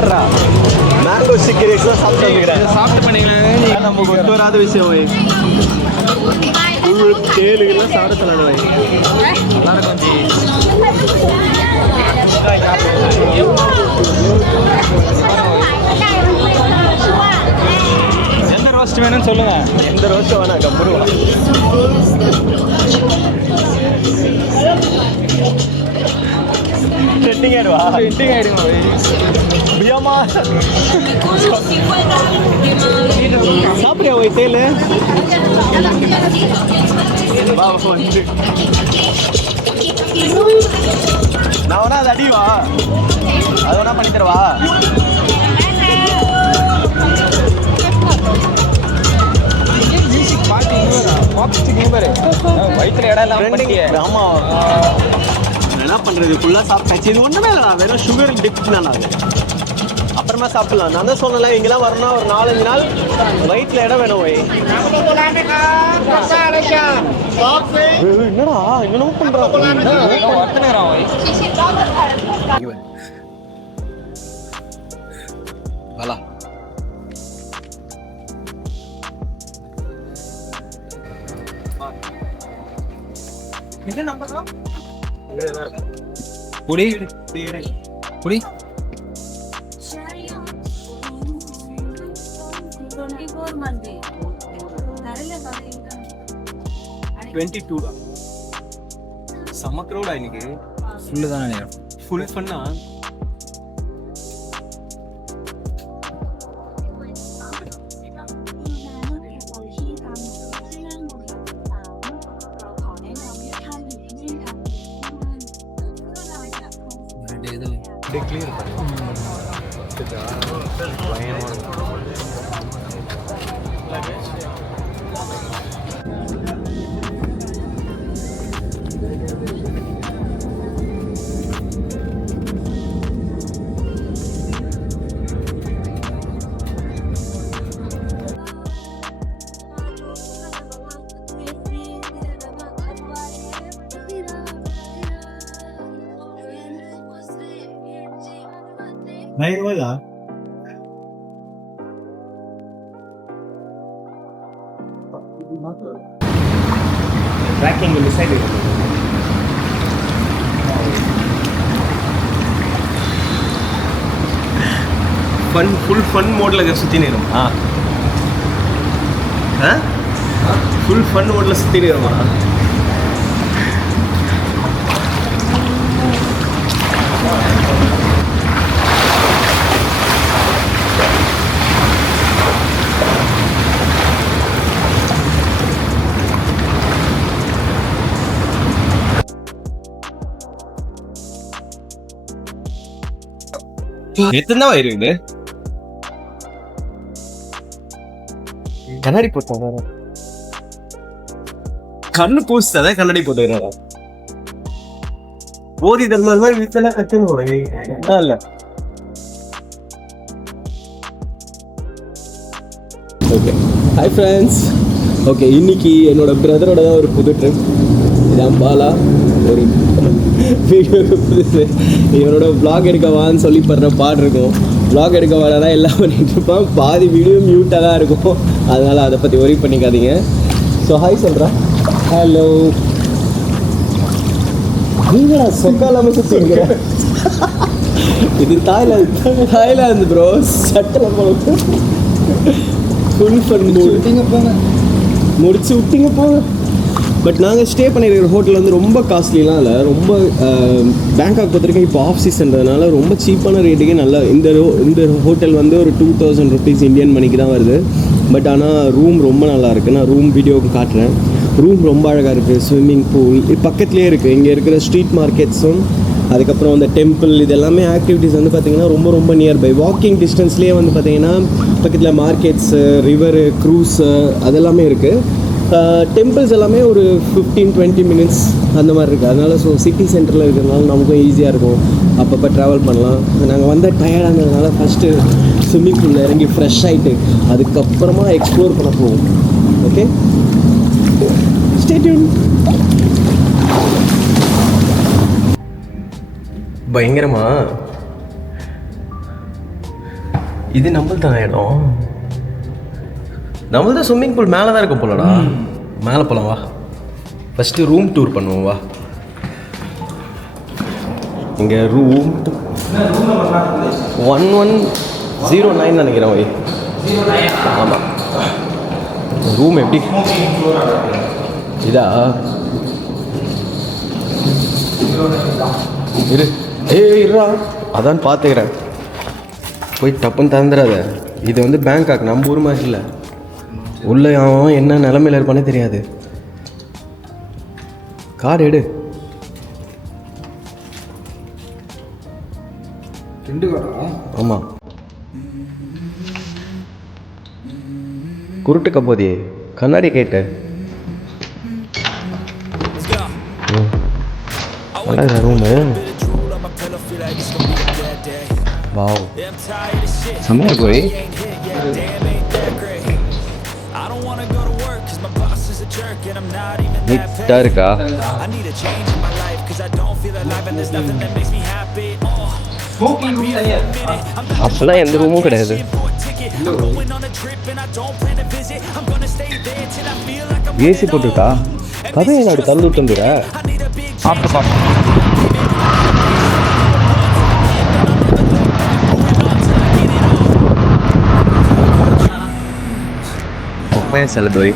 பாடுறா mango stick ரேக்ஸ்லாம் சாப்பிட்டு வந்துக்கிறேன். சாப்பிட்டு பண்ணிக்கலாம். நமக்கு ஒத்து வராத விஷயம் வை. தேலுகள்லாம் சாப்பிட சொல்லணும் வை. நல்லா இருக்கும் ஜி. எந்த ரோஸ்ட் வேணும்னு சொல்லுங்க. எந்த ரோஸ்ட் வேணாம் கப்புருவா. செட்டிங் ஆயிடுவா. செட்டிங் ஆயிடுங்க பியாமா சாப்பிடுறியா வை தேலு? நான் வேணா அது அடிவா, அது வேணா பண்ணி தரவா? வயிற்றுல இடம் இல்லாம. ஆமா என்ன பண்றது, ஃபுல்லா சாப்பிட்டாச்சு. இது ஒண்ணுமே இல்லை, வெறும் சுகர் டிப் தான். அது அப்புறமா சாப்பிடலாம். நான் தான் சொன்னல, இங்கெல்லாம் வரணும் ஒரு 4-5 நாள் வயிற்றுல இடம் வேணும் வை. என்னடா இன்னும் பண்றான்? புடி புடி 22 தான். செம்ம க்ரௌடா இன்னைக்கு. ஃபுல்லு தான் நினைக்கிறேன். ஃபுல் ஃபன்னா. ரூபாயா? ட்ராக்கிங் மிஸ் ஆயிடுது. ஃபன் ஃபுல் ஃபன் மோட்ல சுற்றி நேரும். ஃபுல் ஃபன் மோட்ல சுற்றி நேருமா? எத்தனை இருக்குது? கண்ணாடி போட்டா கண்ணு பூசுதான் கண்ணாடி போட்டுக்கிறாரா? ஓதி தந்த மாதிரி வீட்டெல்லாம் கட்டணும் இல்ல. Okay hi friends. ஓகே இன்னைக்கு என்னோட பிரதரோட தான் ஒரு புது ட்ரிப். இதான் பாலா. ஒரு வீடியோக்கு புதுசு. இவனோட vlog எடுக்க வான்னு சொல்லி படுற பாடு இருக்கும். vlog எடுக்க வரதான் எல்லாம் பண்ணிட்டு இருப்பான். பாதி வீடியோ மியூட்டாக தான் இருக்கும். அதனால் அதை பற்றி ஒரி பண்ணிக்காதீங்க. ஸோ ஹாய் சொல்கிறேன். ஹலோ. நீங்களா சொக்காலாமல் சுற்றிங்க? இது தாய்லாந்து ப்ரோ. சட்டெல்லாம் போக ஃபுல் ஃபன் முடிச்சு விட்டிங்க போங்க. பட் நாங்கள் ஸ்டே பண்ணியிருக்கிற ஹோட்டல் வந்து ரொம்ப காஸ்ட்லிலாம் இல்லை. ரொம்ப பேங்காக் பொறுத்தவரைக்கும் இப்போ ஆஃப் சீசன்றதுனால ரொம்ப சீப்பான ரேட்டுக்கே நல்லா. இந்த ஹோட்டல் வந்து ஒரு 2000 rupees இந்தியன் மணிக்கு தான் வருது. பட் ஆனால் ரூம் ரொம்ப நல்லா இருக்குது. நான் ரூம் வீடியோவுக்கு காட்டுறேன். ரூம் ரொம்ப அழகாக இருக்குது. ஸ்விம்மிங் பூல் பக்கத்துலேயே இருக்குது. இங்கே இருக்கிற ஸ்ட்ரீட் மார்க்கெட்ஸும் அதுக்கப்புறம் அந்த டெம்பிள் இது எல்லாமே ஆக்டிவிட்டீஸ் வந்து பார்த்திங்கன்னா ரொம்ப ரொம்ப நியர்பை. வாக்கிங் டிஸ்டன்ஸ்லேயே வந்து பார்த்திங்கன்னா பக்கத்தில் மார்க்கெட்ஸு, ரிவரு, க்ரூஸு அதெல்லாமே இருக்குது. டெம்பிள்ஸ் எல்லாமே ஒரு 15-20 minutes அந்த மாதிரி இருக்குது. அதனால் ஸோ சிட்டி சென்டரில் இருக்கிறதுனால நமக்கும் ஈஸியாக இருக்கும். அப்பப்போ ட்ராவல் பண்ணலாம். நாங்கள் வந்த டயர்டானதுனால ஃபஸ்ட்டு ஸ்விம்மிங் பூலில் இறங்கி ஃப்ரெஷ் ஆகிட்டு அதுக்கப்புறமா எக்ஸ்ப்ளோர் பண்ண போவோம். Okay stay tune. பயங்கரமா இது நம்மள்தான் தான் இடம். நம்மள்தான் ஸ்விம்மிங் பூல் மேலே தான் இருக்கும் போலடா. மேலே போகலாம் வா. ஃபஸ்ட்டு ரூம் டூர் பண்ணுவோம் வா. இங்கே ரூம் 1109 நினைக்கிறேன் வை. ஆமாம். ரூம் எப்படி இதா இரு. இருடா, அதான் பார்த்துக்கிறேன். போய் டப்புன்னு தந்துடாத. இது வந்து பேங்காக், நம்ம ஊர் மாதிரி இல்லை. உள்ளே அவன் என்ன நிலமையில் இருப்பானே தெரியாது. கார் எடு. ஆமாம், குருட்டுக்க போதே கண்ணாடி கேட்ட ரூமு. வாவ், செம்மையா போய் நீட்டாக இருக்கா? அப்பெல்லாம் எந்த ரூமும் கிடையாது. ஏசி போட்டுருக்கா? கதை என்ன அப்படி தள்ளி விட்டுந்துற? செலபரி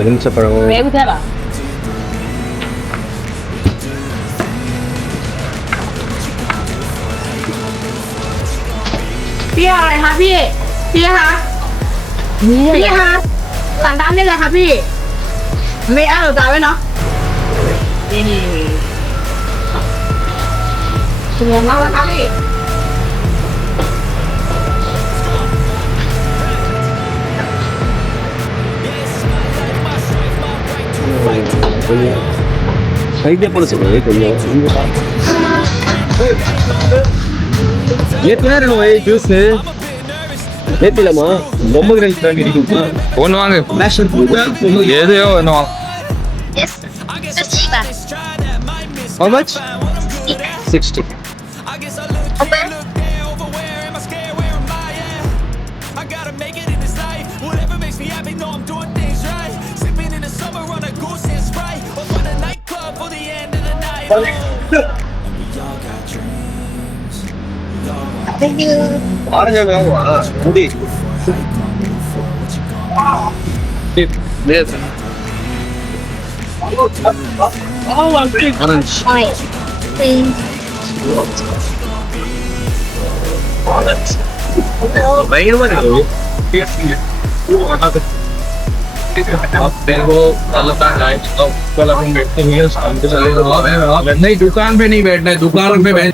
எலுமிச்சப்பழம்.พี่อะไรคะพี่คะพี่คะสั่งตามได้เลยค่ะพี่ไม่เอาจ่ายไว้เนาะนี่ถึงแล้วนะคะพี่கைதே போல சொல்லு கொஞ்சம். ஏற்று நேரம் ஜூஸ் ஏற்றிடலாமா? ரொம்ப ஒன்று வாங்க, எதையோ ஒன்று வாங்க. How much? 60. Thank you. Orange Mudi. Yes. Orange. Orange. नहीं, दुकान पे नहीं बैठना है, दुकान पे बैठ.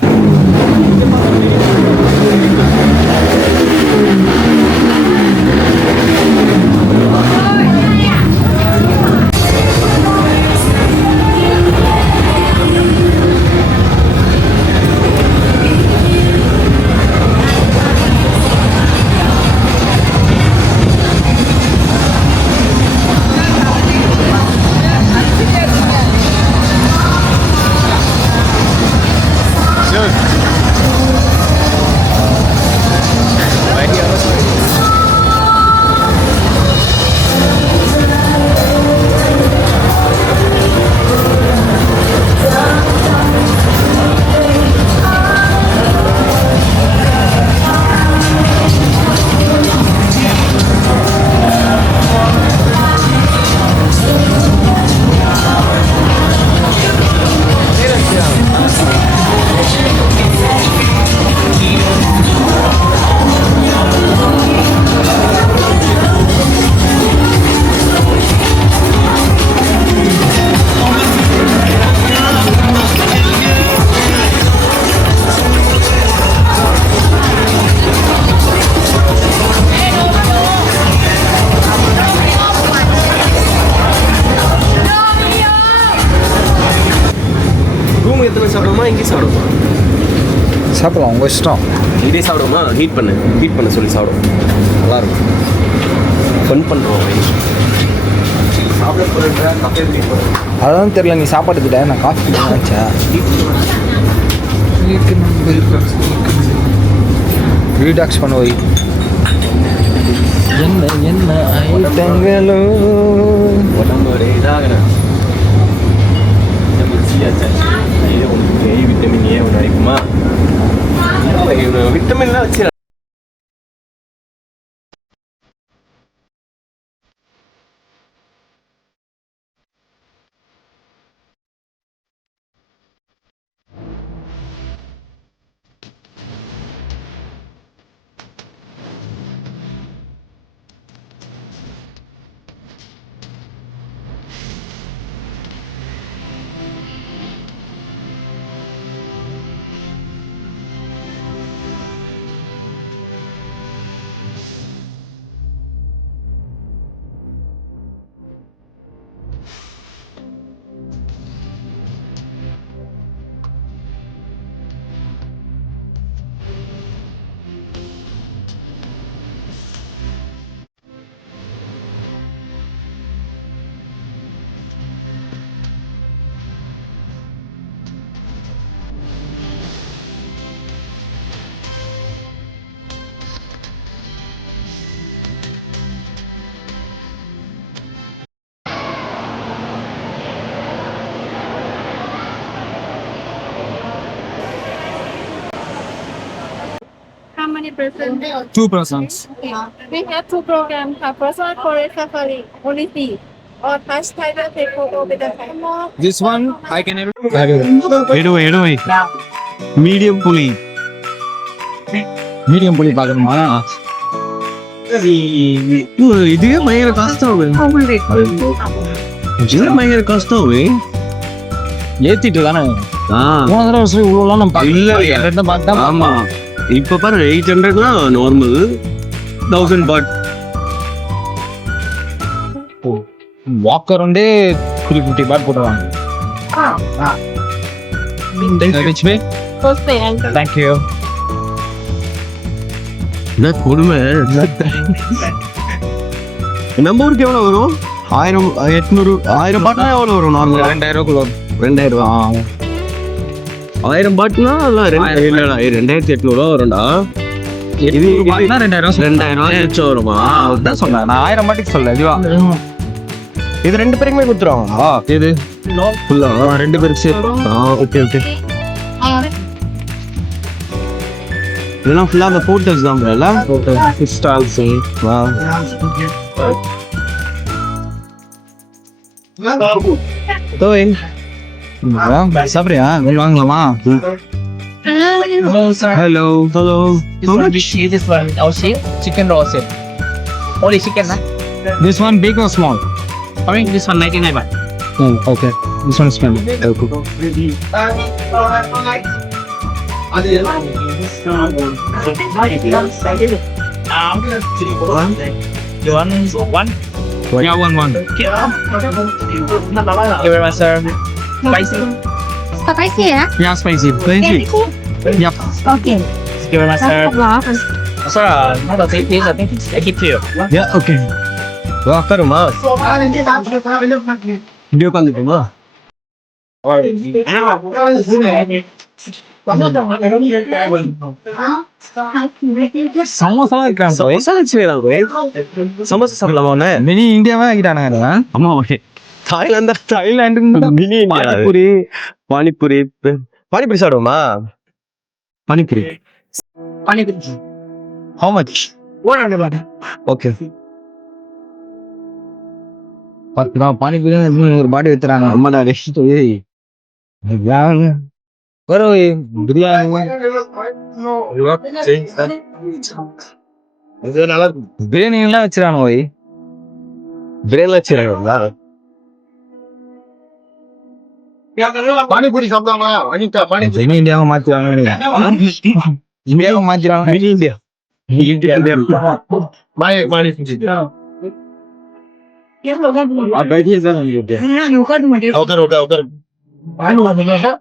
சாப்பிடுமா இங்கே சாப்பிடுமா? சாப்பிடலாம், உங்கள் இஷ்டம். இதே சாப்பிடுமா? ஹீட் பண்ண சொல்லி சாப்பிடுவோம். நல்லாயிருக்கும். ஃபன் பண்ணுறோம். சாப்பிட போகிறேன். அதான் தெரியல, நீ சாப்பாடு கிட்ட நான் காஃபி நினச்சேன். ரீடாக்ஸ் பண்ண போய் என்ன ஐட்டங்களோ உடம்போட இதாகிறேன் விட்டமின் ஏ ஒன்று அடிக்குமா விட்டமின்லாம் வச்சு How many person? 2 persons. We have two programs. First one Korean Safari, only see. Or first title take photo with the camera. This one I can எடுவை மீடியம் புலி medium புள்ளி பார்க்கணுமா இதுவே பயங்கர கஷ்டம் இதுவே பயங்கர கஷ்டம் ஏத்திட்டு தானே போன தடவை சரி இவ்வளோலாம் நம்ம இல்ல பார்த்தா ஆமா இப்ப பாரு 800லாம் நார்மல் 1000 பாட் வாக் அரௌண்டே 350 பாட் போட்டுருவாங்க First pay uncle. தேங்க்யூ என்ன கொடுமை நம்ம ஊருக்கு எவ்வளவு வரும் 1000 800 1000 பாட்னா எவ்வளவு வரும் நார்மல் 2000 ரூபா 1000 பாட்னா இல்லடா 2800 வரும்டா இது 2000 வச்சு வருமா அதான் சொன்னேன் நான் 1000 பாட்டுக்கு சொல்ல இதுவா இது ரெண்டு பேருக்குமே கொடுத்துருவாங்க இது ஃபுல்லா ரெண்டு பேருக்கு ஓகே ஓகே இதெல்லாம் ஃபுல்லா அந்த போட்டோஸ் தான் இல்ல ஸ்டால்ஸ் தோய் சாப்பிட்றியா வாங்கலாமா hello hello This one also chicken roast. Only chicken, huh? This one big or small? I mean, this one 99 baht. Okay. This one is small. You want one? Yeah, one. Thank you very much, sir. Spicy. Spicy ya? Yeah, spicy. Thank you. Yep. Okay. Thank you very much, sir. Sir, not the same piece. I think I keep to you. Yeah, okay. உட்காருமா இப்படி உட்காந்துக்குமா சமோசா இருக்கான் சமோசா சாப்பிடலாமா உடனே mini இந்தியாவா ஆகிட்டானுங்க ஆமா okay Thailand mini panipuri panipuri panipuri சாப்பிடுவோமா panipuri how much 100 baht. Okay 10 ரூபா பானிபூரி ஒரு பாட்டி வித்துறாங்க அம்மா நான் ஒரு பிரியாணி இது நல்லா இருக்கும் பிரியாணி எல்லாம் வச்சிருக்காங்க போய் பிரியாணி வச்சுருக்காங்களா பானிபூரி சாப்பிடாமா இந்தியாவை மாத்திடுவாங்க இந்தியாவை மாத்திடுவாங்க இந்தியா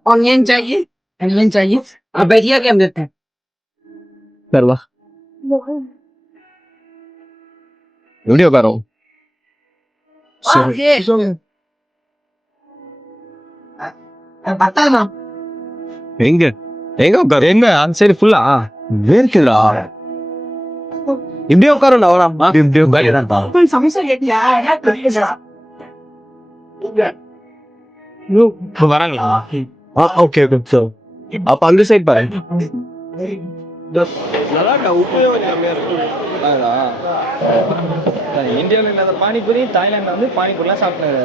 Onion चाहिए? Onion चाहिए? अब बैठिए क्या देते हैं? சர்வா எப்படி உட்காரும் बता ना. எங்க எங்க உட்காரு எங்க அந்த சைடு ஃபுல்லா வேர்க்குதா இப்படியே உட்காருண்டா அவனா இப்படியே இப்போ வராங்களா? ஓகே ஓகே ஸோ அப்போ அந்த சைட் பாரு நல்லா இருக்கா உப்பே கொஞ்சம் கம்மியாக இருக்கு இந்தியாவில் இல்லாத பானிபூரி தாய்லாண்டில் வந்து பானிபூரிலாம் சாப்பிட்டாரு.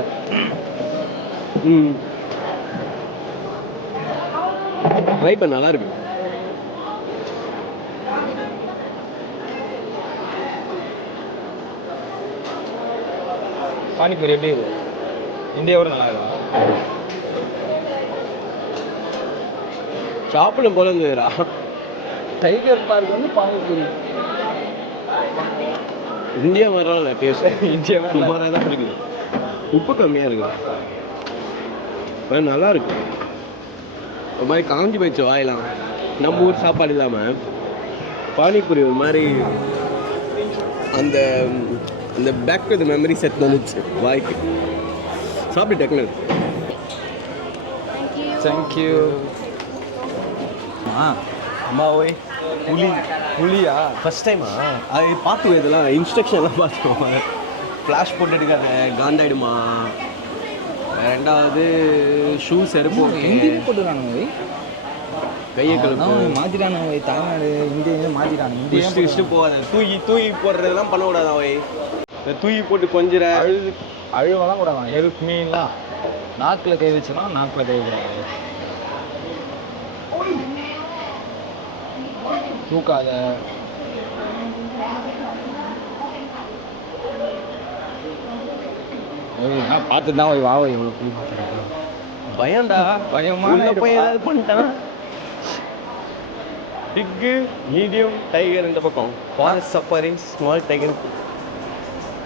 ட்ரை பண்ண நல்லா இருக்கு பானிபூரி எப்படி இருக்கு? இந்தியாவோட நல்லா இருக்கும். சாப்பிடும் போல இருந்ததுடா டைகர் பார்க் வந்து பானிபூரி இந்தியா மாதிரிலாம் இல்லை டேஸ்ட் இந்தியா சுமாராக தான் இருக்குது உப்பு கம்மியாக இருக்கு நல்லா இருக்கு ஒரு மாதிரி காஞ்சி போயிடுச்சு வாயெல்லாம் நம்ம ஊர் சாப்பாடு இல்லாமல் பானிபூரி ஒரு மாதிரி அந்த அந்த back to the memory set வந்துச்சு வாய்க்கு சாப்பிட்டு டக்குனு தேங்க்யூ. அம்மா ஓய் புளியா ஃபர்ஸ்ட் டைமா அது பார்த்து இதெல்லாம் இன்ஸ்ட்ரக்ஷன்லாம் பார்த்துக்கோங்க ஃப்ளாஷ் போட்டு எடுக்காத காண்டாயிடுமா ரெண்டாவது ஷூ செருப்பு இந்தியா போட்டுருக்கானுங்க கையை கழுவு மாற்றிட்டானுங்க தமிழ்நாடு இந்தியா மாற்றிட்டானுங்க. இந்தியா இஷ்டு போகாத தூக்கி போடுறதெல்லாம் பண்ணக்கூடாது அவை தூக்கி போட்டு கொஞ்சம் அழுவெல்லாம் கூடாது. ஹெல்ப் மீன்லாம் நாக்கில் கை வச்சுனா நாக்கில் கை விடாது. தூக்காத. நான் பார்த்து தான் வா எவ்வளோ புளி பார்த்துருக்கேன். பயம்டா பயமா போய் ஏதாவது பண்ணிட்டான் பிக்கு மீடியம் டைகர் இந்த பக்கம் ஃபாரஸ்ட் சஃபாரி ஸ்மால் டைகர்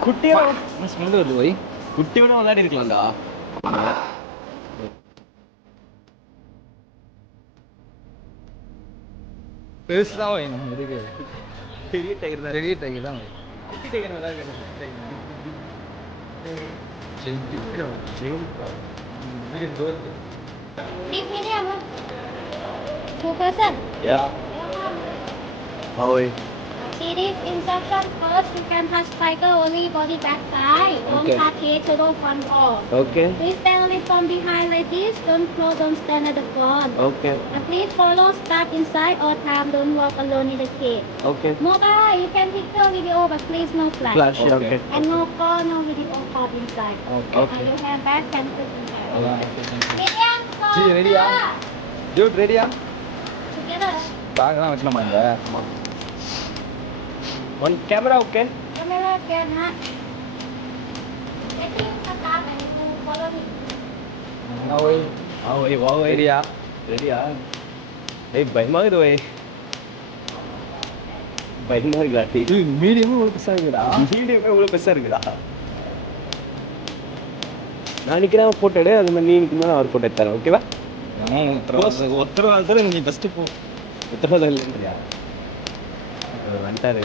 குட்டியோட ஸ்மெல் வருது போய் குட்டியோட விளையாடி இருக்கலாம்டா பெருசு தான் வேணும் இருக்கு. பெரிய டைகர் தான் பெரிய டைகர் தான் குட்டி டைகர் விளையாடி Deep medium. 2 person. See this instruction first. You can touch tiger only body back side. Don't Okay. touch head to the front wall. Okay Please stand only from behind like this. Don't close. Don't stand at the front. Okay And please follow staff inside all time. Don't walk alone in the cage. Okay Mobile, you can picture video, but please no flash. Flash okay And no call, no video call inside. Okay. And you have back and put inside. அதான். Medium call. See, ready, yeah? Dude, ready-யா? Together. Bag தான் வச்சுனோமா இங்க? One camera okay Camera can ha. Letting start and you follow me. ரெடியா ரெடியா ஏய் பயமாகுது ஓய் பயமா இருக்குடா இது மீடியமும் இவ்வளோ பெருசாக இருக்குடா. மீடியமே இவ்வளோ பெருசாக இருக்குடா நான் நிற்கிறேன் ஃபோட்டோ எடு அது மாதிரி நீ நிற்கணும் அவர் ஃபோட்டோ எடுத்தாரேன் ஓகேவா ஒருத்தர் நீ ஃபஸ்ட்டு போ. உத்தரவாதம் இல்லையா வந்துட்டாரு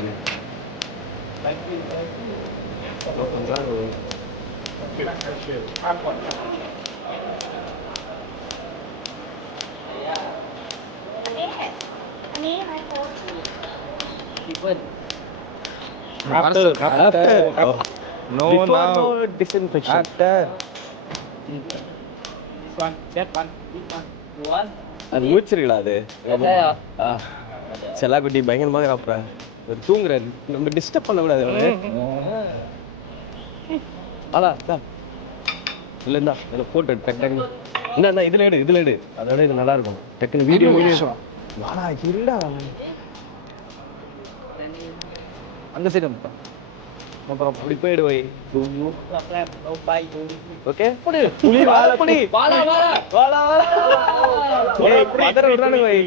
No, Before now. no disinfection. After. அது மூச்சிருக்கா அது செல்லாக்குட்டி பயங்கரமாக அப்புறம் ஒரு தூங்குறாரு நம்ம டிஸ்டர்ப் பண்ணக்கூடாது அவரு அதான் இல்லைந்தா இதில் போட்டோ டக்குனு என்ன இதில் எடு அதோட இது நல்லா இருக்கும் டக்குனு வீடியோ வாடா இருடா அந்த சைடு அப்புறம் அப்படி போயிடு வை ஓகே புலி வாழப்படி பதற விடுறானுங்க வை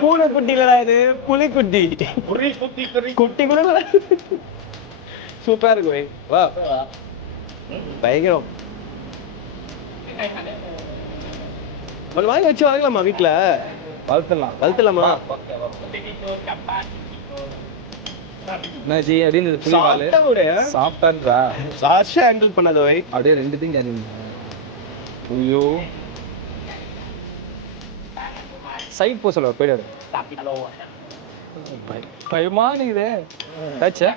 பூனை குட்டி இல்லடா இது புலி குட்டி குட்டி கூட சூப்பரா இருக்கு வை வா பயங்கரம் ஒன்று வாங்கி வச்சு வாங்கலாமா வீட்டுல வளர்த்துலாமா என்னாச்சு அப்படின்னு சாப்பிட்டான்றா சாஷா ஹேண்டில் பண்ணாத வை அப்படியே ரெண்டுத்தையும் கேரி ஐயோ சைட் போக சொல்ல போயிடாரு. பயமா நீது ஆச்சா?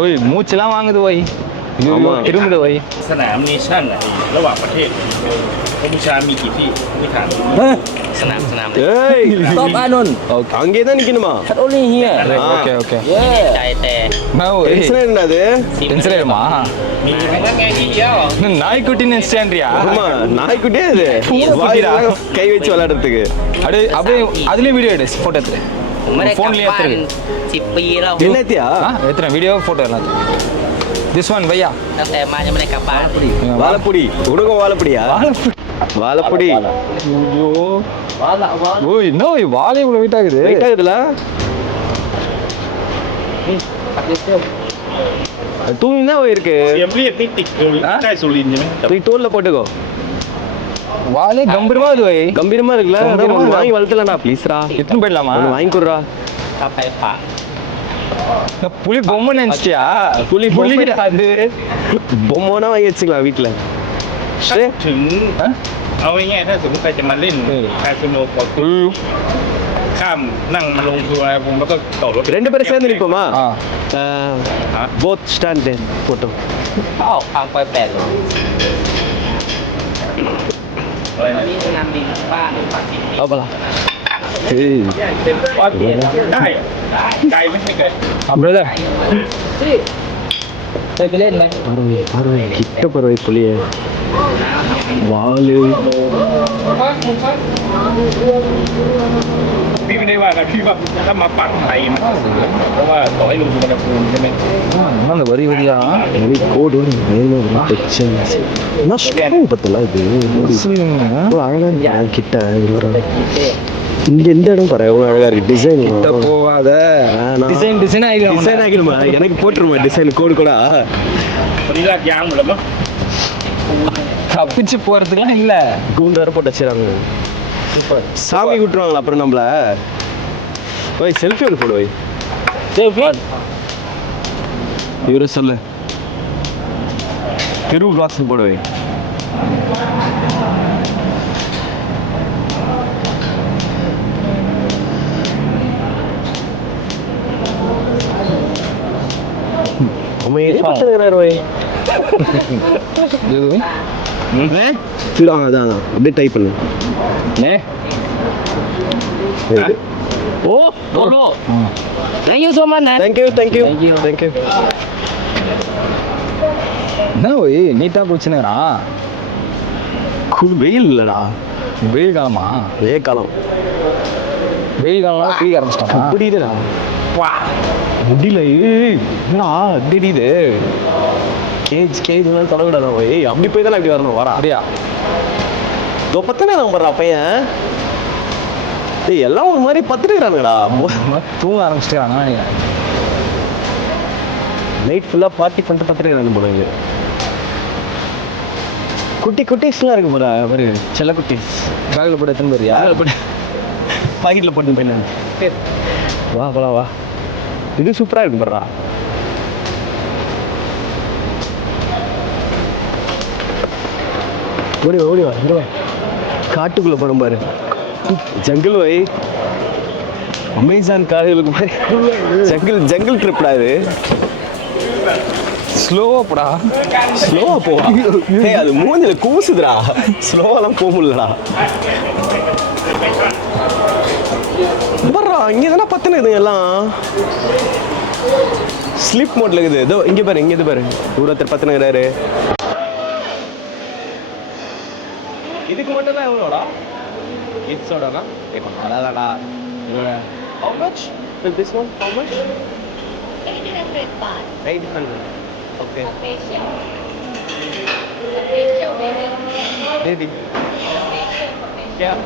ஓய் மூச்செல்லாம் வாங்குது ஓய். ஆமா. திரும்புது ஓய். สนามเนชั่นระหว่างประเทศกัมพูชามีกี่ที่ไม่ถามสนาม ஏய் Stop Anon. ஓகே அங்கேயே தான் நிக்கணுமா? Cut only here. Okay okay. ใจแต่ tension என்னது? டென்ஷன் ஆயிடுமா? มีนักงานที่เดียว நாய்க்குட்டி நினைச்சிட்டியா? ஆமா நாய்க்குட்டியே அது வாயில கை வச்சு விளையாடுறதுக்கு. அப்படியே அதுலயே வீடியோ எடு போட்டோ எடுத்து. ผมไม่ได้กลับ ஃபோன்லயே บ้าน எடுத்து. 10 ปีแล้ว என்னத்தியா? எத்தனை வீடியோ போட்டோ எல்லாம். திஸ் ஒன் பையா. ตั้งแต่มายังไม่ได้กลับบ้าน வாழைப்புடி உனக்கும் வாழைப்புடியா? வாழைப்புடி ஐயோ ஓய் நோ வாழை இவ்வளவு வெயிட் ஆகுது. வெயிட் ஆகுதுல தூங்கி தான் இருக்கு. เสียมเรียกนี่ติดใกล้สุรินทร์ใช่ไหม தூக்கி தோல்ல போட்டுக்கோ. வாழை கம்பீரமா இது வை. கம்பீரமா இருக்குல்ல? கம்பீரமா ஒண்ணு இருக்கு. வாங்கி வளர்த்தலடா ப்ளீஸ்ரா. எத்தனை போயிடலாமா? ஒண்ணு வாங்கி கொடுறா. ถ้าไปฝาก நான் புலி பொம்மை நினைச்சிட்டியா? புலி பொம்மை. கிடையாது. பொம்மைனா வாங்கி வச்சுக்கலாம் வீட்டுல. ถึงเอาง่ายๆถ้าสมมติใครจะมาเล่นคาสิโนก็ข้ามนั่งมาลงทัวร์ผมแล้วก็ต่อรถ ரெண்டு பேரும் சேர்ந்து நிப்போமா? ஆ போத் ஸ்டாண்ட் போட்டோ. เขาออกทางไป8โล อะไร อั นะ นนี้สนามบินบ้านปากกิ่ง เอาปะล่ะ ได้ไกลไม่ใช่ไกล பிரதர் เคยไปเล่นไหม பறவை கிட்ட பறவை புளிய வாலு พี่ไม่ได้ว่านะพี่ว่าถ้ามาปักไทยมันเพราะว่าต่อให้ลงสุวรรณภูมิใช่ไหม அந்த வரி வரியா வெரி கோடு ஸ்ட்ராங் பத்தல இது ஒரு அழகா கிட்ட இங்க எந்த இடம் பாரு எவ்வளவு அழகா இருக்கு டிசைன் போவாத டிசைன் டிசைன் ஆயிடும். டிசைன் ஆகிடுமா? எனக்கு போட்டுருமா டிசைன் கோடு கூட. วันนี้ลากยางหมดแล้วมั้ง தப்பிச்சு போறதுக்குலாம் இல்ல. கூண்டு வர போட்டு வச்சுறாங்க. சாமி விட்டுருவாங்களா அப்புறம் நம்மள? போய் செல்ஃபி ஒன்று போடு. செல்ஃபி இவரு சொல்லு திரு பிளாக்ஸ் போடுவை. அதான் அப்படியே டைப் பண்ணு.โอ้โห thank you so much man thank you thank you thank you. என்ன ஓய் நீட்டா குடிச்சுனேடா. வெயில் இல்லடா, வெயில் காலமா? வெயில் காலம். வெயில் காலம்லாம் குளிக்க ஆரம்பிச்சிட்டாங்க. முடியுதுடா. முடியல. என்னடா திடீது கேஜ் தொடக்கூடாதா? ஏய் அப்படி போய் தானே அப்படி வரணும். வரா அப்படியா? இதோ பத்தனே தான் போடுறா பையன். ஏய் எல்லாம் ஒரு மாதிரி பத்துட்டுக்கிறானுங்கடா. தூங்க ஆரம்பிச்சிட்டாங்க நினைக்கிறேன். நைட் ஃபுல்லாக பார்ட்டி பண்ணிட்டு பத்துட்டுக்கிறாங்க போல. இங்கே குட்டி குட்டீஸ்லாம் இருக்கு போல. ஒரு செல்ல குட்டீஸ் பேக்கில் போட்டு எத்தனை பேர்? யாரும் போட்டு பாக்கெட்டில் போட்டு போயிடலாம். வா போலாம் வா. இது சூப்பராக இருக்கு போடுறா. ஓடி வா ஓடி வா. இங்கே வா. காட்டுக்குள்ளே போகிறோம் பாரு. ஜங்கிள் வை. அமேசான் காடுகளுக்கு மாதிரி ஜங்கிள் ட்ரிப்டா இது. ஸ்லோவா போடா. ஸ்லோவா போ. ஏய் அது மூஞ்சில கூசுதுடா. ஸ்லோவாலாம் போக முடியலடா. பர்றா இங்கே தானே பத்துன இது எல்லாம் ஸ்லிப் மோட்ல இருக்குது. இதோ இங்கே பாரு, இங்கே இது பாரு. ஒருத்தர் பத்துனுங்கிறாரு. இதுக்கு மட்டும் தான் எவ்வளோடா? கிட்ஸோடனா அதாடா. How much will this one? How much? 800 baht. 800. Okay. Facial. Facial baby. Baby. Facial. Yeah.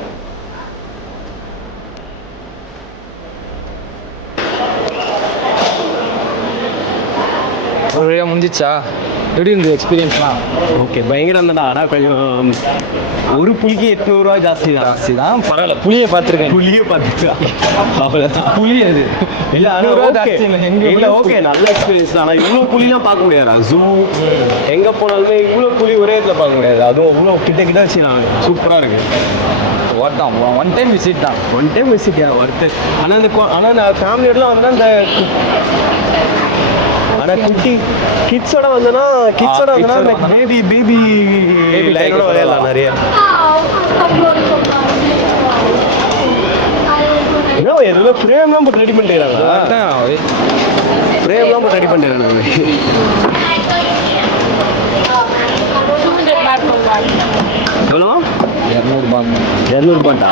ஒரு வழியா முடிஞ்சிச்சா? எப்படி இருந்தது எக்ஸ்பீரியன்ஸ்லாம்? ஓகே பயங்கரம் தான்டா. ஆனால் கொஞ்சம் ஒரு புளிக்கு 800 ரூபா ஜாஸ்தி தான். பரவாயில்ல, புளியை பார்த்துருக்கேன். புளியே பார்த்துக்கா அவ்வளோதான். புளி அது இல்லை ஆனால் 100 ரூபா okay. ஜாஸ்தி இல்லை எங்கே இல்லை ஓகே நல்ல எக்ஸ்பீரியன்ஸ் தான். ஆனால் இவ்வளோ புளிலாம் பார்க்க முடியாது. ஜூ எங்கே போனாலுமே இவ்வளோ புளி ஒரே இடத்துல பார்க்க முடியாது. அதுவும் அவ்வளோ கிட்ட வச்சுக்கலாம். சூப்பராக இருக்குது. தான் ஒன் டைம் விசிட் தான். One time visit worth. ஆனால் நான் ஃபேமிலியோடலாம் வந்தால் அந்த ஆனால் கிட்ஸோட வந்தோன்னா பேபி லைனோட விளையாடலாம் நிறைய. என்ன எதுவும் ஃப்ரேம்லாம் போட்டு ரெடி பண்ணிட்டுறாங்க. ஃப்ரேம்லாம் போட்டு ரெடி பண்ணிட்டுறாங்க. எவ்வளோ? 200 ரூபாண்டா.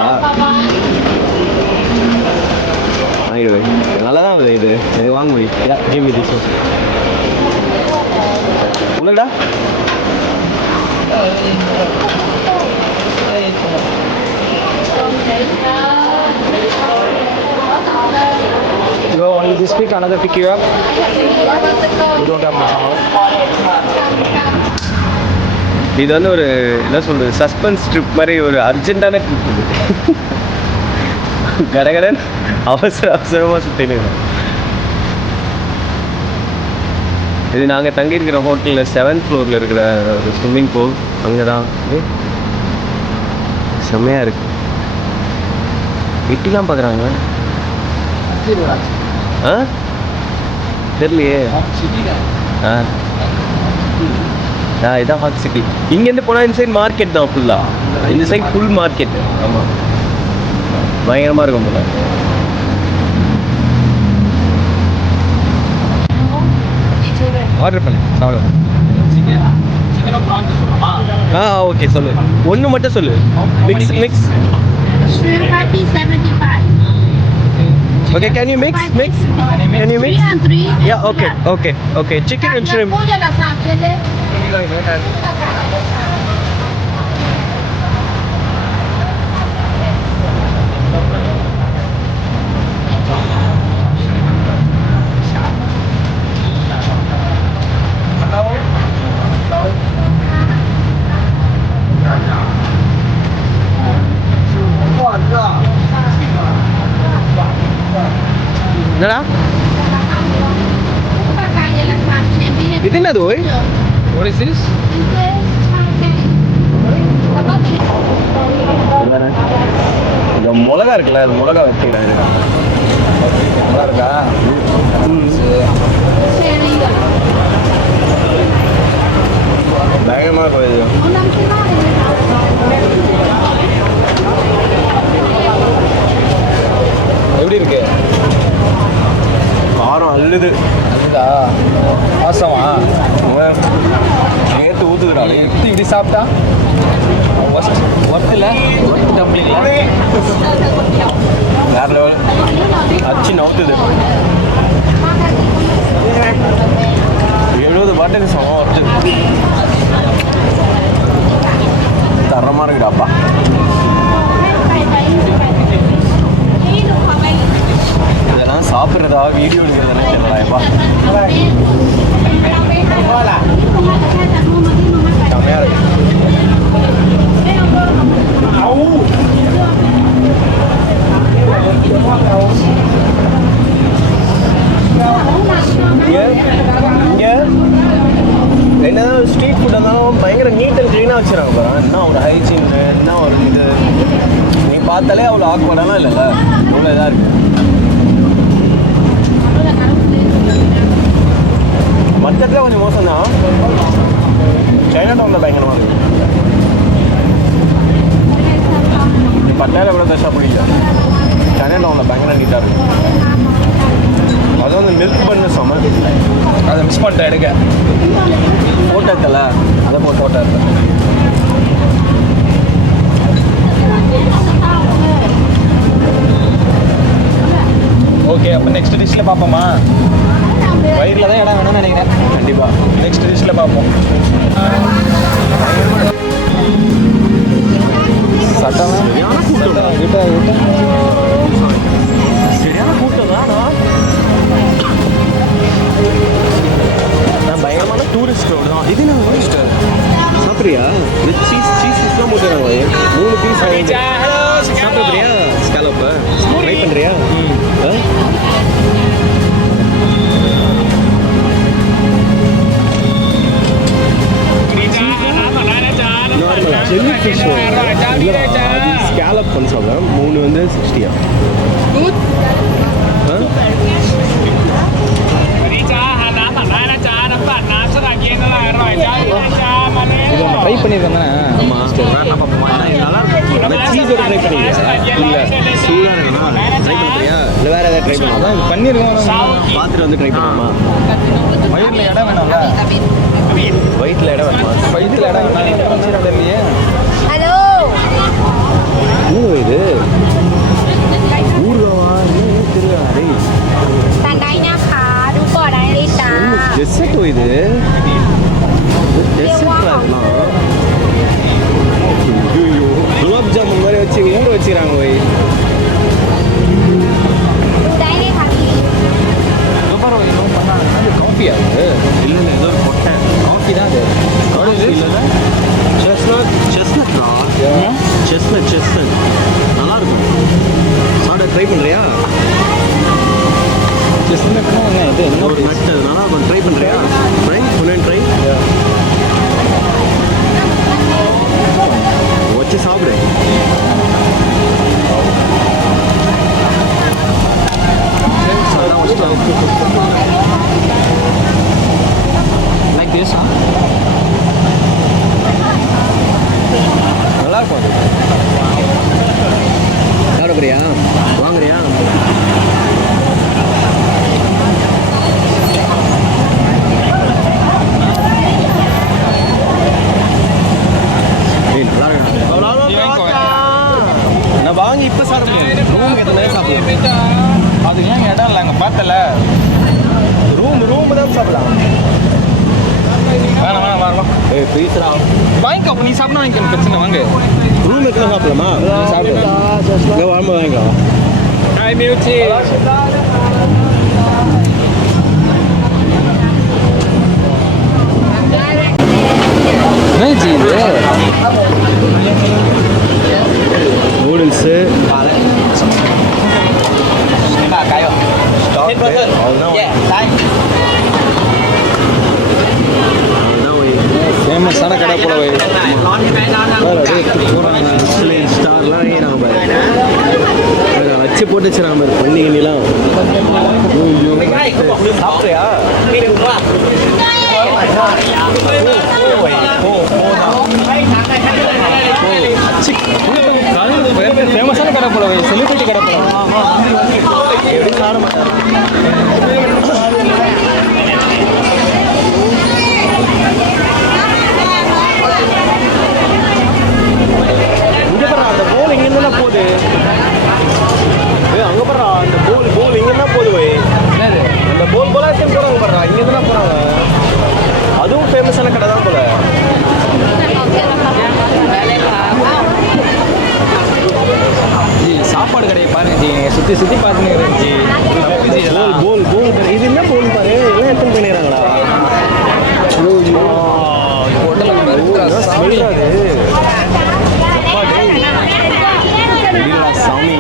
வாங்கிடுவேன். நல்லா தான் இருக்குது இது. இது வாங்க முடியும். கேம் இது உள்ளடா. Go only this pick, another pick you up. You don't have much more. இது வந்து ஒரு என்ன சொல்கிறது சஸ்பென்ஸ் ட்ரிப் மாதிரி ஒரு அர்ஜென்ட்டான ட்ரிப் இது. கடகடன் அவசரமாக சுற்றினு. இது நாங்கள் தங்கியிருக்கிற ஹோட்டலில் 7th ஃப்ளோரில் இருக்கிற ஒரு ஸ்விம்மிங் பூல். அங்கே தான் செம்மையாக இருக்குது. எட்டிலாம் பார்க்குறாங்க. ஆ தெரியலையே. இதான் ஹாட் சிட்டி. இங்கேருந்து போனால் இந்த சைட் மார்க்கெட் தான் ஃபுல்லாக. இந்த சைட் ஃபுல் மார்க்கெட். ஆமாம் பயங்கரமாக இருக்கும் போல. ஆர்டர் பண்ணு சாப்பிடுவேன். ஓகே சொல்லு. ஒன்று மட்டும் சொல்லு. Mix. Shrimp patty 75. Okay, can you mix? Can you mix? 3 and 3. Yeah, okay. Chicken and shrimp. என்னடா இது என்னது? ஓய் What is this? இந்த மிளகா இருக்குல்ல, அது மிளகா வச்சுக்கலாம். நல்லா இருக்கா? பயங்கரமாக போயிடுது. எப்படி இருக்கு? காரம் அள்ளுது. அதுதா மாசமா நேற்று ஊற்றுதுடா. இப்படி சாப்பிட்டா ஒர்த்தில் டம்ப்ளிங்களா வேற லெவல். அச்சு நவுத்துது. 70 பாட்டுக்கு சமம் ஒர்த்து. தரமாக இருக்குடாப்பா. இதெல்லாம் சாப்பிட்றதா வீடியோ எடுக்கிறதுனே தெரியலப்பா. செம்மையாக இருக்கு. இங்கே என்னதான் ஸ்ட்ரீட் ஃபுட் இருந்தாலும் பயங்கர நீட் அண்ட் க்ளீனாக வச்சுருக்காங்க பாரு. என்ன ஒரு ஹைஜீன், என்ன ஒரு இது. நீ பார்த்தாலே அவ்வளோ ஆக்வர்டெல்லாம் இல்லைல்ல, இவ்வளோ இதாக இருக்குது. மற்றத்தில் கொஞ்சம் மோசம் தான். சைனா டவுனில் பயங்கரமாக இருக்குது. பட்டாயில் கூட பெருசாக பிடிக்கல. சைனா டவுனில் பயங்கர நீட்டாக இருக்குது. அதுவும் அந்த மில்க் பண்ணு செம. அதை மிஸ் பண்ணிட்டேன் எடுக்க. ஃபோட்டோ இருக்கல, அதை போட்டு ஃபோட்டோ இருக்கு. ஓகே, அப்போ நெக்ஸ்ட் டிஷ்ஷில் பார்ப்போமா? வயிறில் தான் இடம் வேணும்னு நினைக்கிறேன். கண்டிப்பாக நெக்ஸ்ட் டிஷ்ஷில் பார்ப்போம். சட்டம் சரியான கூட்டம். சரியான கூட்டம் தான். பயங்கரமான டூரிஸ்ட் ரோடு தான் இது. நான் சாப்பிட்றியா? இந்த சீஸ்லாம் போட்டுறாங்க 3 பீஸ் சாப்பிட்றியா? ஸ்காலப்பை ட்ரை பண்ணுறியா? ஜெல்லி ஃபிஷ் ஸ்காலப் பண்ண சொல்கிறேன். 3 வந்து 60. ட்ரை பண்ணியிருக்கேன் தானே. நல்லா இருக்கும். சீஸோட ட்ரை பண்ணிக்கிறேன். இல்லை சூடாக இருக்குண்ணா ட்ரை பண்ணுறியா? இல்லை வேறு ஏதாவது ட்ரை பண்ணலாம்? அதான் பண்ணியிருக்கோம். பார்த்துட்டு வந்து ட்ரை பண்ணலாமா? வயிறில் இடம் வேணும்ல. வயிற்றில் இடம் வேணுமா? வயிற்றில் இடம் வேணும் இல்லையே. Halo. இது ஊர்காவா? தெரியல. Tandanya kah? Duko ada Rita. டெசர்ட்டோ இது? டெசர்ட்லாம் ஐயோ குலாப் ஜாமுன் மாதிரி வச்சு ஊற வச்சுக்கிறாங்க போய். Udah ini kaki. காஃபியா அது? இல்லை இல்லை ஏதோ ஒரு கொட்டை காஃபி தான் அது. இல்லை செஸ்னட்ரா. செஸ்னட் நல்லா இருக்கும். சாப்பிட ட்ரை பண்ணுறியா? செஸ்னட்னா என்ன இது? என்ன ஒரு நட்டு நல்லா இருக்கும். ட்ரை பண்ணுறியா? ட்ரை வச்சு சாப்பிடு. லைக் திஸ் நல்லா இருக்கும் அது. சாப்பிடுறியா? வாங்குறியா? நான் வாங்கி இப்போ சாப்பிட முடியும். ரூமுக்கு எத்தனை சாப்பிடுவேன்? அது ஏன் இடம் இல்லை அங்கே பார்த்தல. ரூம் தான் சாப்பிடலாம். வேணாம் வரலாம். ப்ளீஸ்ரா வாங்கிக்கோ. அப்போ நீ சாப்பிட வாங்கிக்கணும், பிரச்சனை. வாங்க. ரூம் எத்தனை சாப்பிடலாமா? சாப்பிடு. இங்கே வாங்க வாங்கிக்கோ. ஹாய் மியூச்சி. என்னஜி இது? நூடுல்ஸு ஃபேமஸான கடை போல வை. ஸ்டார்லாம் வச்சு போட்டு வச்சுறாங்க பண்டிகைலாம். சாப்பிட்றியா? ஃபேமஸான கடை போல வை. செலிபிரிட்டி கடை போல. எப்படி சாப்பிட மாட்டாங்க? இங்கே பண்றா அந்த போல் இங்கே போகுது. அங்கே பண்றா அந்த போல் இங்கே தான் போகுது. போய் அந்த போல் போலாச்சும் போகிறாங்க பண்றா. இங்கே தானே போகிறாங்க. அதுவும் ஃபேமஸான கடை தான் போல. சாப்பாடு கடையை பாருங்க ஜி. சுற்றி பார்த்துன்னு ஜி. போல் இது என்ன போல் பாரு. எல்லாம் எடுத்துன்னு பண்ணிடுறாங்களா? சாமி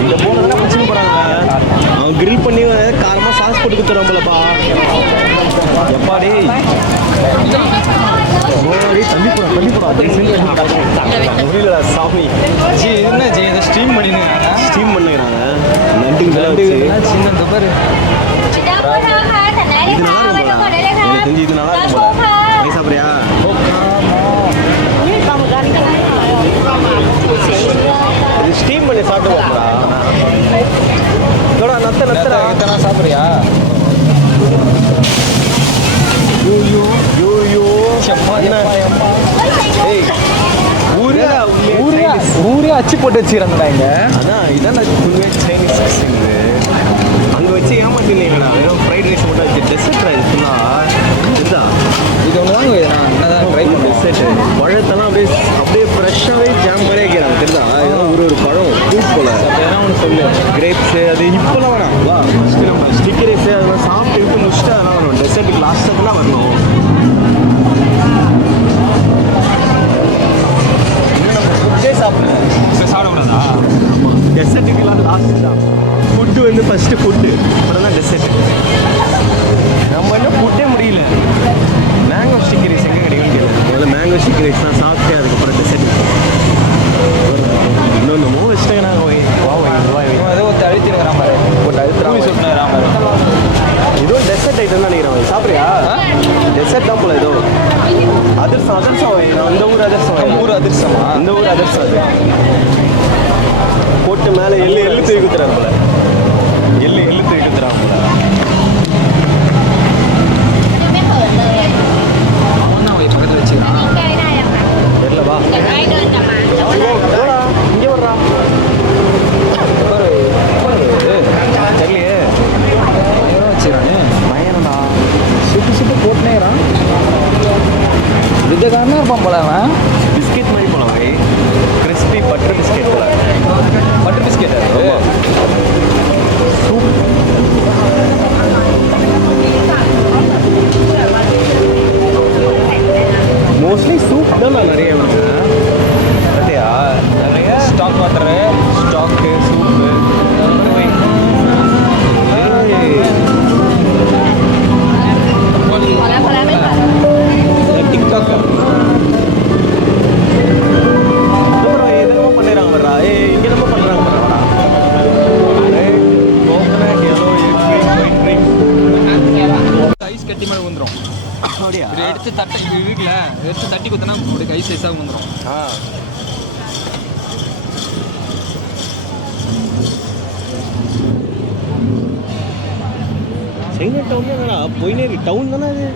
இந்த போல தானே பிடிச்சின்னு போறாங்க. அவன் கிரில் பண்ணி காரமா சாஸ் போட்டு கொடுத்துறான் போலப்பா. எப்பாடி தள்ளி போறான் முடியல சாமி. ஜி இது என்ன ஜி? இதை ஸ்டீம் பண்ணிடுறாங்க. ஸ்டீம் பண்ணுறாங்க. நண்டு சின்ன பாரு. இது நல்லா இருக்கும் போல. எனக்கு தெரிஞ்சு இது நல்லா இருக்கும் போல. நீ சாப்பிட்றியா? இது ஸ்டீம் பண்ணி சாப்பிடுவாங்களா? இதோட நத்தனா சாப்பிட்றியா? ஊரே அச்சு போட்டு வச்சுக்கிறாங்க. அதான் இதான் சைனீஸ் அங்கே வச்சு ஏமாத்தினீங்களா? வெறும் ஃப்ரைட் ரைஸ் மட்டும் வச்சு டெசர்ட் ரைஸ் இதுதான். இது ஒன்று வாங்க. நான் என்னதான் ட்ரை பண்ண டெசர்ட் பழத்தெல்லாம் அப்படியே ஃப்ரெஷ்ஷாகவே ஜாம் மாதிரியே வைக்கிறாங்க. தெரியுதா? இதெல்லாம் ஒரு பழம் ஃப்ரூட் போல. ஒன்று சொல்லு. கிரேப்ஸு அது இப்போலாம் வேணாம். வா ஃபஸ்ட்டு நம்ம ஸ்டிக்கி ரைஸு அதெல்லாம் சாப்பிட்டு முடிச்சுட்டு அதெல்லாம் வரணும். டெசர்ட்டுக்கு லாஸ்ட்டாக வரணும். ஃபுட்டே சாப்பிடுறேன். இப்போ சாப்பிடக்கூடாதா? ஆமாம். டெசர்ட்டுக்கெல்லாம் லாஸ்ட்டு தான். ஃபுட்டு வந்து ஃபஸ்ட்டு ஃபுட்டு, அப்புறம் தான் டெசர்ட். நம்ம இன்னும் ஃபுட்டே முடியல. மேங்கோ ஸ்டிக்கி ரைஸ் எங்கே கிடைக்கும்னு கேட்கல. முதல்ல மேங்கோ ஸ்டிக்கி ரைஸ் தான் சாப்பிட்டு அதுக்கப்புறம் டெசர்ட் இன்னொன்று வச்சுட்டேன். நாங்கள் ஏதோ ஒரு அழுத்திருக்கிறான் பாரு. போட்டு அழுத்துறாங்க சொல்லுறான் பாரு. ஏதோ டெசர்ட் ஐட்டம் தான் நினைக்கிறேன். சாப்பிட்றியா? டெசர்ட் தான் போல ஏதோ அதிர்சம். நான் இந்த ஊர் அதிர்சம். ஊர் அதிர்ஷ்டமா? இந்த ஊர் அதிர்சம் அது போட்டு மேலே எள்ளு தூக்கி குத்துறாங்க போல. எள்ளு தூக்கி குத்துறாங்க போல. ไม่เปิดเลย அவன் தான் பக்கத்தில் வச்சுக்கிறான். ใกล้ได้อะค่ะ தெரியல வா. เดี๋ยวใกล้เดินกลับมาแต่ว่า எவ்வளோடா? இங்கே வர்றா. தெரியலையே. பயங்கரம் வச்சுக்கிறானே. பயணம்டா. சுட்டு போட்டுனேறான். விதக்காரனா இருப்பான் போல அவன். பிஸ்கெட் மாதிரி போல வாய். கிறிஸ்பி பட்டர் பிஸ்கெட் போல. பட்டர் பிஸ்கெட் அது. மோஸ்ட்லி சூப் தான் நான் நிறைய விடுவேன். பார்த்தியா? நிறைய ஸ்டாக் வாட்டரு, ஸ்டாக்கு சூப்பு.พอแล้วไม่เปิด டிக்டாக் எதெல்லாம் பண்ணிடுறாங்க வர்றா. இங்கே நம்ம பண்ணுறாங்க வர்றா. கோகனட் எல்லோ ஐஸ் கட்டி மேலே வந்துடும். அப்படியா? இது எடுத்து தட்டை இது இருக்குல்ல, எடுத்து தட்டி குத்தினா உங்களுக்கு ஐஸ் ஐஸாக வந்துடும். ஆ சைனா டவுன் தானடா. பொய்னேரி டவுன் தானே அது.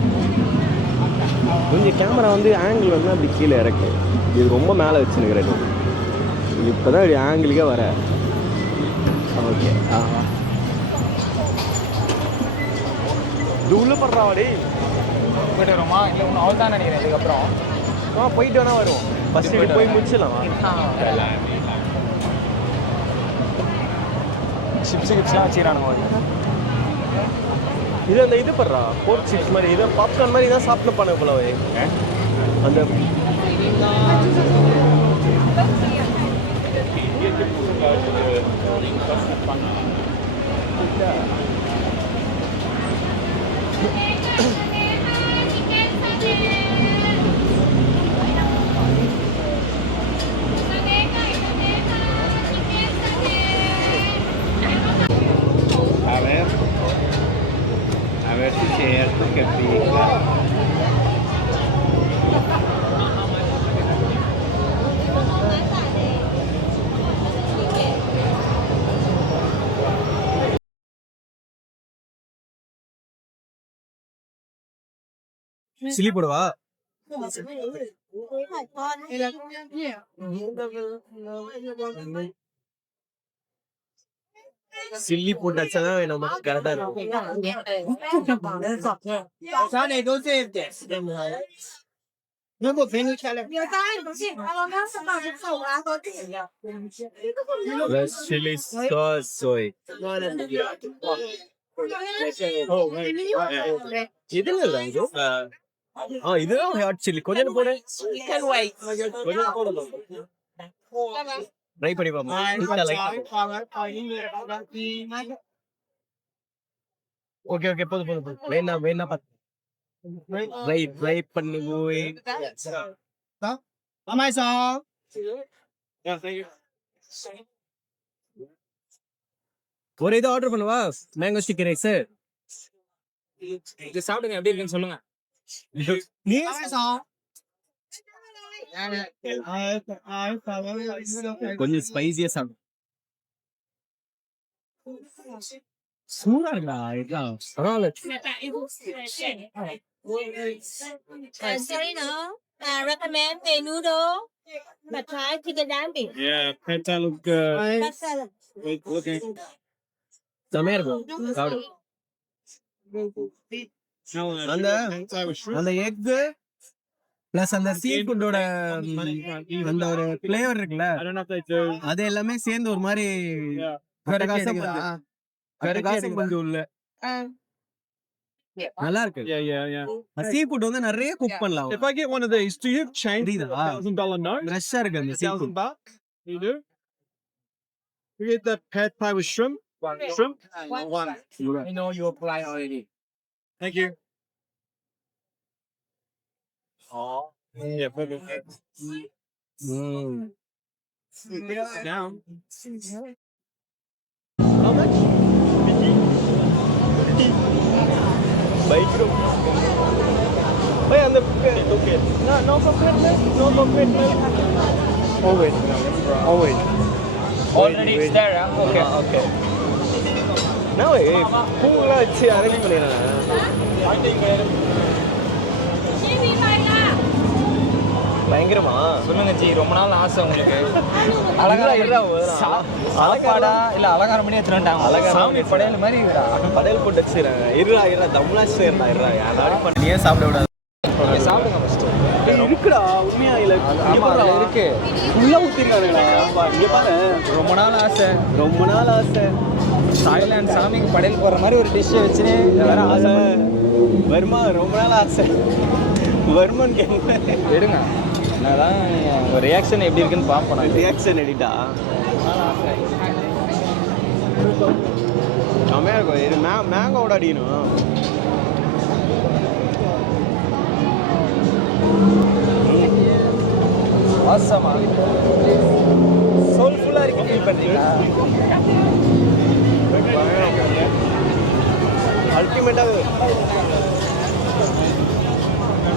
கொஞ்சம் கேமரா வந்து ஆங்கிள் வந்து அப்படி கீழே இறக்கு. இது ரொம்ப மேலே வச்சுருக்கிறேன். இப்போ தான் இப்படி ஆங்கிளுக்கே வர. ஓகே. இது உள்ள படுறாவாடி. போயிட்டு வருமா? இல்லை ஒன்று அவள் தான் நினைக்கிறேன். இதுக்கப்புறம் போயிட்டு வேணா வருவோம். ஃபஸ்ட்டு இப்படி போய் முடிச்சிடலாம். சிப்ஸ்லாம் வச்சுக்கிறானுங்க. இது அந்த இது படுறா போர்க் சிப்ஸ் மாதிரி. இதை பாப்கார்ன் மாதிரி தான் சாப்பிட்டு பண்ண போலவே. அந்த A ver si es cierto que pica. Chilli போடுவா. சில்லி போட்டு வச்சாதான் நமக்கு கரெக்டா இருக்கும். Chili sauce soy. இதுல இல்ல இது. இதுதான் ஹாட் சில்லி. கொஞ்சம் போடு. கொஞ்சம் போடு. ட்ரை பண்ணி பாப்போம். ஓகே போதும். வேணா பாத்து. ட்ரை பண்ணு போய். ஒரு இது ஆர்டர் பண்ணுவா. Mango sticky rice. இது சாப்பிடுங்க, எப்படி இருக்குன்னு சொல்லுங்க. கொஞ்சம் ஸ்பைசியா சாப்பிடு. சூடா இருக்கா இதெல்லாம். பரவாயில்ல. sorry no recommend the noodle but try chicken dumpling Yeah, peta look good. Okay. செமையா இருக்கும். சாப்பிடு. அந்த எக்கு பிளஸ் அந்த சீ ஃபுட்டோட அந்த ஒரு ஃப்ளேவர் இருக்குல்ல, அது எல்லாமே சேர்ந்து ஒரு மாதிரி கரகாசம் கொஞ்சம் உள்ள நல்லா இருக்கு. சீ ஃபுட் வந்து நிறைய குக் பண்ணலாம். If I get one of these, do you change the $1,000 note? ஃப்ரெஷ்ஷா இருக்கு அந்த sea food. $1,000? You do? You get the pad thai with shrimp? Shrimp? One. I know you apply already. Thank you. Oh. Yeah, perfect. Down. How much? Bike. Hey, and the okay. No coconut milk. No coconut milk. Oh wait. Oh wait. Already it's there, huh? Okay. Okay. No, பூங்கெல்லாம் வச்சு arrange பண்ணிடுறேன். பயங்கரமா சொல்லுங்க G, ரொம்ப நாள் ஆசை உங்களுக்கு. சாப்பாடா இல்ல அலங்காரம் பண்ணி எடுத்துட்டாங்க. சாமி படையல் மாதிரி படையல் போட்டு வச்சுறாங்க. இருடா தம்லாச்சு இருடா யாராவது பண்ணியே சாப்பிட விடாது. சாப்பிடுங்க ஃபர்ஸ்ட். இருக்குடா உண்மையா இல்ல இருக்கு. ஃபுல்லா ஊத்திருக்காங்கடா. இங்க பாரு, ரொம்ப நாள் ஆசை. தாய்லாந்து சாமிக்கு படையல் போடுற மாதிரி ஒரு டிஷ்ஷை வச்சுன்னு வேற ஆசை. வருமா ரொம்ப நாள் ஆசை. வருமான்னு கேட்க எடுங்க. என்னதான் ஒரு ரியாக்ஷன் எப்படி இருக்குன்னு பார்ப்போம். ரியாக்ஷன் எடிட்டா செம்மையா இருக்கும். இது மேங்கோட அடிக்கணும். ஆசமா சோல்ஃபுல்லா இருக்கு. ஃபீல் பண்றீங்களா? அல்டிமேட்டா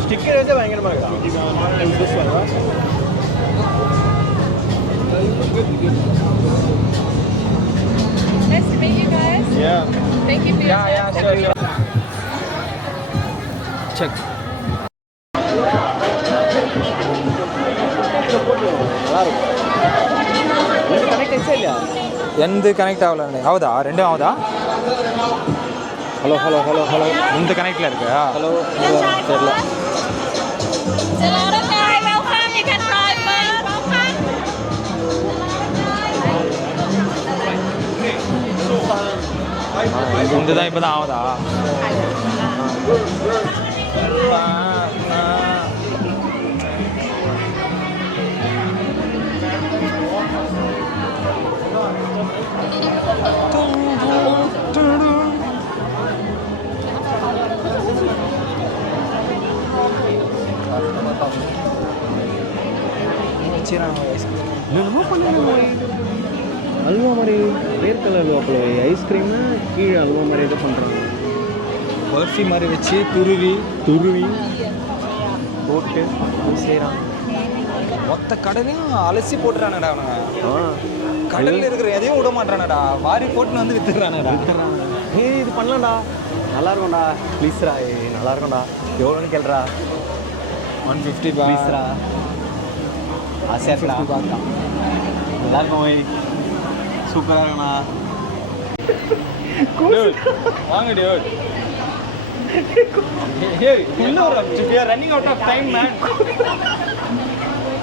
ஸ்டிக்கர் வச்சா பயங்கரமா இருக்கா. Nice to meet you guys. Yeah. Thank you for your time. sure. Check. நல்லா இருக்கும். இது கனெக்ட் ஆச்சா இல்லையா? எந்த கனெக்ட் ஆகல. ஆகுதா? ரெண்டும் ஆகுதா? ஹலோ. இந்த கனெக்ட்ல இருக்கு. ஹலோ தெரியல. Hello guys, welcome. You can try first. Welcome. இந்த தான் இப்பதான் ஆகுதா? என்னமோ பண்ணுங்க. அல்வா மாதிரி வேர் கலர் அல்வா போல ஐஸ்கிரீமு கீழே அல்வா மாதிரி இது பண்ணுறாங்க. பர்ஃபி மாதிரி வச்சு துருவி போட்டு செய்கிறான். மொத்த கடலையும் அலசி போட்டுறானடா அவனுங்க. கடலில் இருக்கிற எதையும் விட மாட்டானடா. வாரி போட்டுன்னு வந்து வித்துறானடா. ஏய் இது பண்ணலாம்டா, நல்லா இருக்கும்டா. ப்ளீஸ்ரா, நல்லா இருக்கும்டா. எவ்வளோன்னு கேள்றா. 150 ப்ளீஸ்ரா. ஆசையாக இருக்கா? நல்லா இருக்கும். ஓய் சூப்பராக இருக்குண்ணா. வாங்க dude. Running out of time man.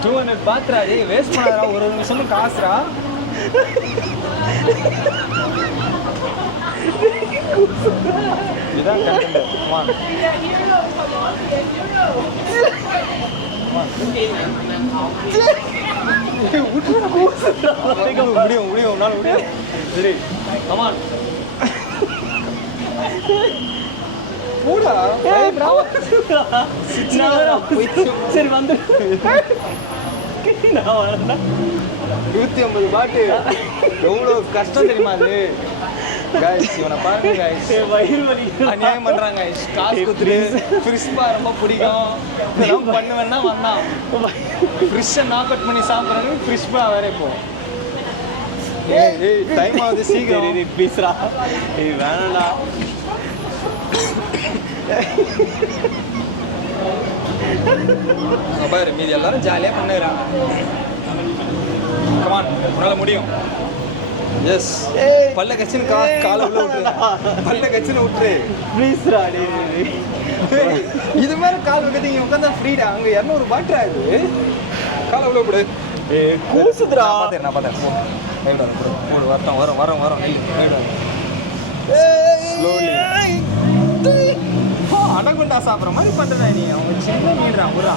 200 பாத்ரா. டேய் வேஸ்ட் பண்ணாதடா. ஒரு நிமிஷம் காசுடா. இதுதான் கண்டென்ட். Come on. முடியும் உன்னால முடியும். சரி கம் ஆன். போடா. சரி வந்து 150 பாட்டு எவ்வளோ கஷ்டம் தெரியுமா அது? கைஸ் இவனை பாருங்க கைஸ். அநியாயம் பண்றாங்க கைஸ். காசு கொடுத்துட்டு ஃப்ரிஷ்பா ரொம்ப பிடிக்கும் இதெல்லாம் பண்ணுவேன்னா வந்தான். ஃப்ரிஷ்ஷை நாக் அவுட் பண்ணி சாப்பிட்றாங்க. ஃப்ரிஷ்பா வேற இப்போ. ஏய் டைம் ஆகுது சீக்கிரம். ப்ளீஸ்ரா. ஏய் வேணாம்டா. பாரு மீதி எல்லாரும் ஜாலியாக பண்ணுறாங்க. கமான் உன்னால முடியும். எஸ் பல்ல கச்சின்னு காலை உள்ள விட்டுரு பல்ல கச்சின்னு விட்டுரு ப்ளீஸ்ரா இது மாதிரி கால் வைக்கிறது இங்கே உட்காந்தா ஃப்ரீடா அங்கே 200 பாட்டுறா இது காலை உள்ள விடு கூசுதுடா நான் பார்த்தேன் வரட்டும் வரோம் ஸ்லோலி அடகுண்டா சாப்பிட்ற மாதிரி பண்ணுறா நீ அவங்க சின்ன மீன்டா புறா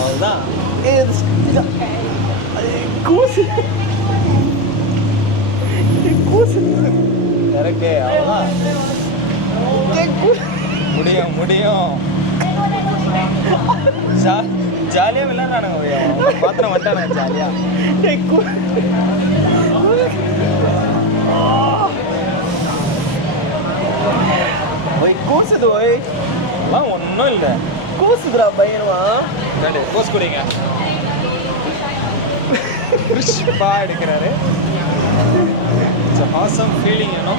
அவ்வளோதான் கூசு கரெக்டே அவ்வளோதான் முடியும் ஜாலியாக விளையாடுறானுங்க பாத்திரம் வந்துட்டானுங்க ஜாலியாக கூசுது ஓய் எல்லாம் ஒன்றும் இல்லை கூசுதுடா பயங்கரமா போஸ் குடிங்க கிறிஸ்பா எடுக்கிறாரு it's a awesome feeling you know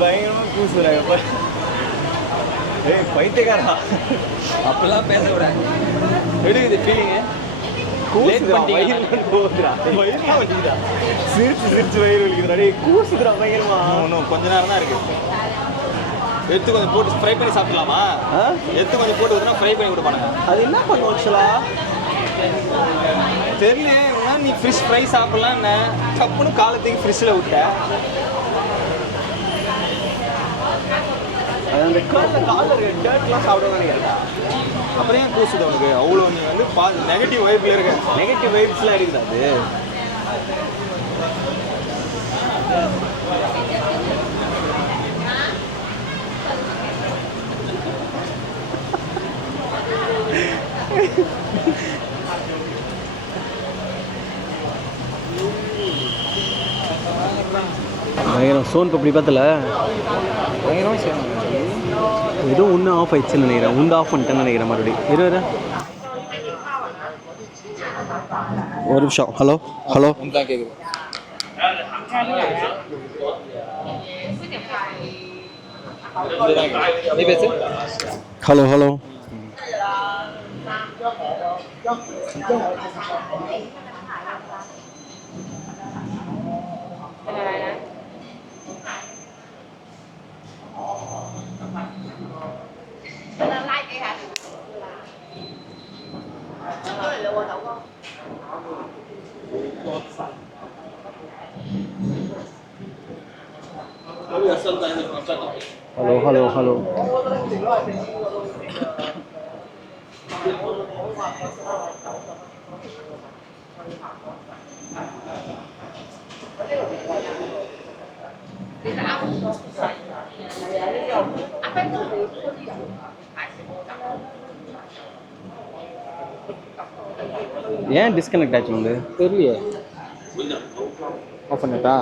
பயங்கரமா கூசுறாங்க பைத்தியக்காரா அப்படிலாம் பேச விட எடுக்குது ஃபீலிங்கு கூசுதுடா வயிறு போகுதுடா வயிறுலாம் வலிக்குதா சிரிச்சு வயிறு வலிக்குதுடா டேய் கூசுதுடா பயங்கரமா இன்னும் கொஞ்ச நேரம் தான் இருக்கு எடுத்து கொஞ்சம் போட்டு ஃப்ரை பண்ணி சாப்பிடலாமா எடுத்து கொஞ்சம் போட்டு ஊற்றினா ஃப்ரை பண்ணி கொடுப்பானுங்க அது என்ன பண்ணுவோம் ஆக்சுவலா தெரியல நீ ஃபிஷ் ஃப்ரை சாப்பிட்லான்னு டப்புன்னு காலத்துக்கு ஃப்ரிட்ஜில் விட்ட அது அந்த காலில் இருக்க டேர்ட்லாம் சாப்பிடுவாங்க நினைக்கிறேன் அப்புறம் ஏன் கூசுது உனக்கு அவ்வளோ நீ வந்து நெகட்டிவ் வைப்பில் இருக்க நெகட்டிவ் வைப்ஸ்லாம் இருக்குது அது பயங்கரம் சோன் பப்படி பார்த்தல ஏதோ ஒன்று ஆஃப் ஆயிடுச்சுன்னு நினைக்கிறேன் உண்டு ஆஃப் பண்ணிட்டேன்னு நினைக்கிறேன் மறுபடியும் இரு ஒரு நிமிஷம் ஹலோ தான் கேட்குது நீ பேசு ஹலோ ஹலோ ஏன் டிஸ்கனெக்ட் ஆச்சு வந்து தெரியலையே ஆஃப் பண்ணிட்டா